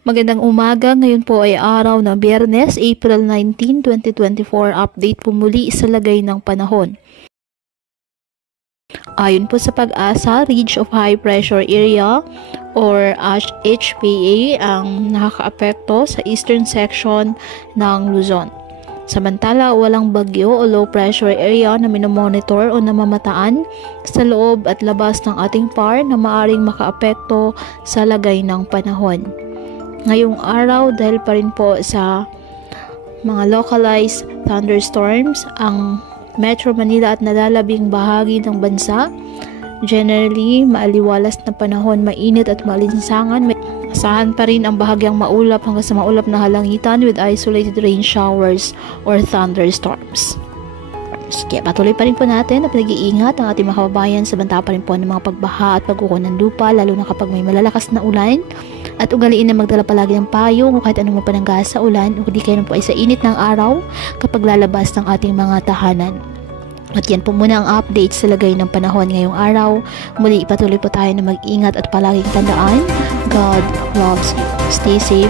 Magandang umaga, ngayon po ay araw ng Biyernes, April 19, 2024. Update po muli sa lagay ng panahon. Ayon po sa Pag-asa, Ridge of High Pressure Area or HPA ang nakakaapekto sa eastern section ng Luzon. Samantala, walang bagyo o low pressure area na minomonitor o namamataan sa loob at labas ng ating PAR na maaring makaapekto sa lagay ng panahon. Ngayong araw, dahil pa rin po sa mga localized thunderstorms ang Metro Manila at nalalabing bahagi ng bansa. Generally, maaliwalas na panahon, mainit at maalinsangan. Asahan pa rin ang bahagyang maulap hanggang sa maulap na halangitan with isolated rain showers or thunderstorms. Kaya patuloy pa rin po natin na pinag-iingat ang ating mga kababayan sa banta pa rin po ng mga pagbaha at pagkuho ng lupa, lalo na kapag may malalakas na ulan. At ugaliin na magdala palagi ng payong o kahit anong mapanangga sa ulan o di kayo po ay sa init ng araw kapag lalabas ng ating mga tahanan. At yan po muna ang update sa lagay ng panahon ngayong araw. Muli ipatuloy po tayo na mag-ingat at palaging tandaan, God loves you. Stay safe.